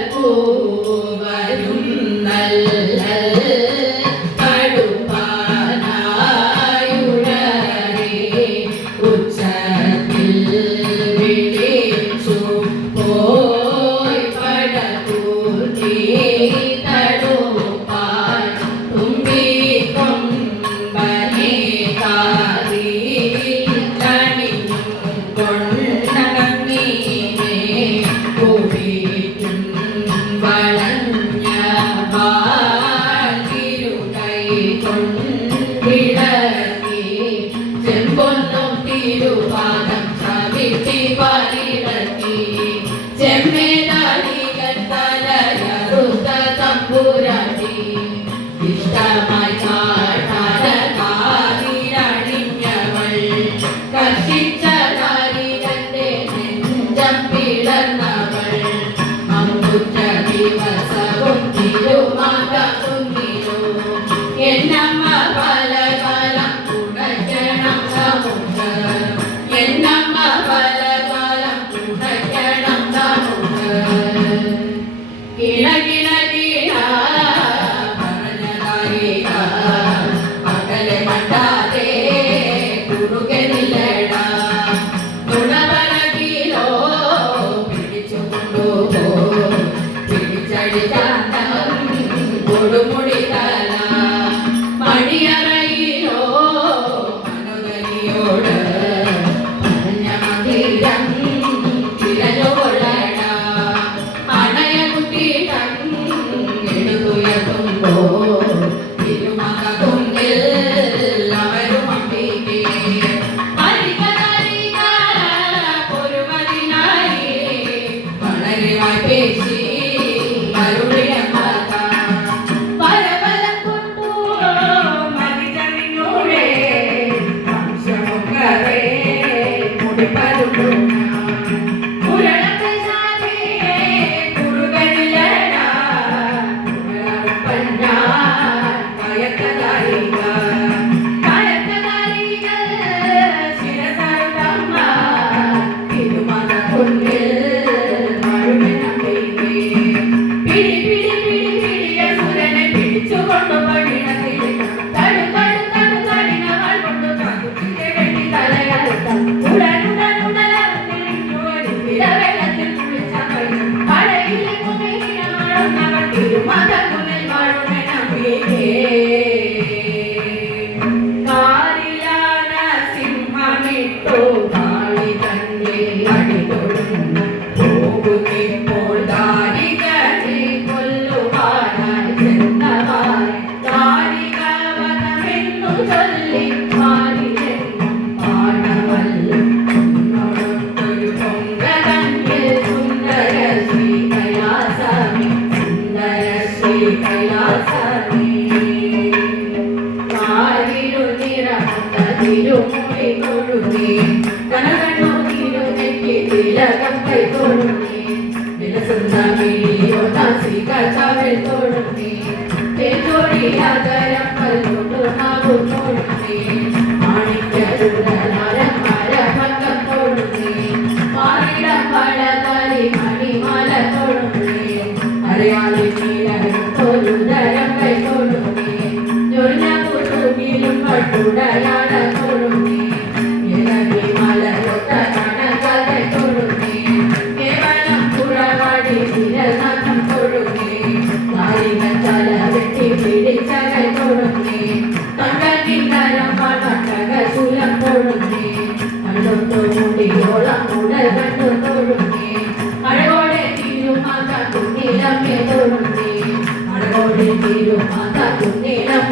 തുമ്പപ്പൂവരും നല്ല കടുപ്പാനായുടനെ ഉച്ചത്തിൽ വിളിച്ചു പോയി പടകൂർത്തി തടുപ്പാൻ തുമ്പിക്കൊമ്പനെ കാറി കണിഞ്ഞും കൊണ്ടങ്ങീനെ കുടിറ്റും വളഞ്ഞ വാതിരുകൈ കൊണ്ടിടക്കി ചെമ്പൊന്നും തിരുപാദം ചവിട്ടി പാലിടക്കി ചെമ്മേതാടികൾ തലയറുത്ത തമ്പുരാട്ടി ഇഷ്ടമായി കാടിരണിഞ്ഞവൾ കർഷിച്ച നാരികന്റെ നെഞ്ചം പിളർന്നവൾ അമ്പുറ്റ ദിവസവും തിരുമാകുന്നിരു എന്നമ്മ പലകാലം ഉണക്കണം നമുക്ക് എന്നമ്മ പലകാലം ഉണക്കണം നമുക്ക് കിളകിള കിള പറഞ്ഞതായിക പകലെ മണ്ടാതെ കുറുകനില്ലട നുണപറകിലോ പിടിച്ചുകൊണ്ടുപോ പിടിച്ചടി ചാന്തം കൊടുമുടി തല മണിയറയിലോ മനുതനിയോട് പറഞ്ഞ മന്ദിരം തിരഞ്ഞുകൊള്ളട അണയ കുട്ടിയിടം എടുത്തുയർത്തുമ്പോ തിരുമക കുന്നിൽ അവരും അമ്പികെ അരികതരിക പൊരുമതിനായി വളരെ പേശി അരുളിയ കഥ പരബലം കൊണ്ടു മതിജനിലൂടെ വംശമുഖരെ മുടിപ്പരുന്നു Thank you.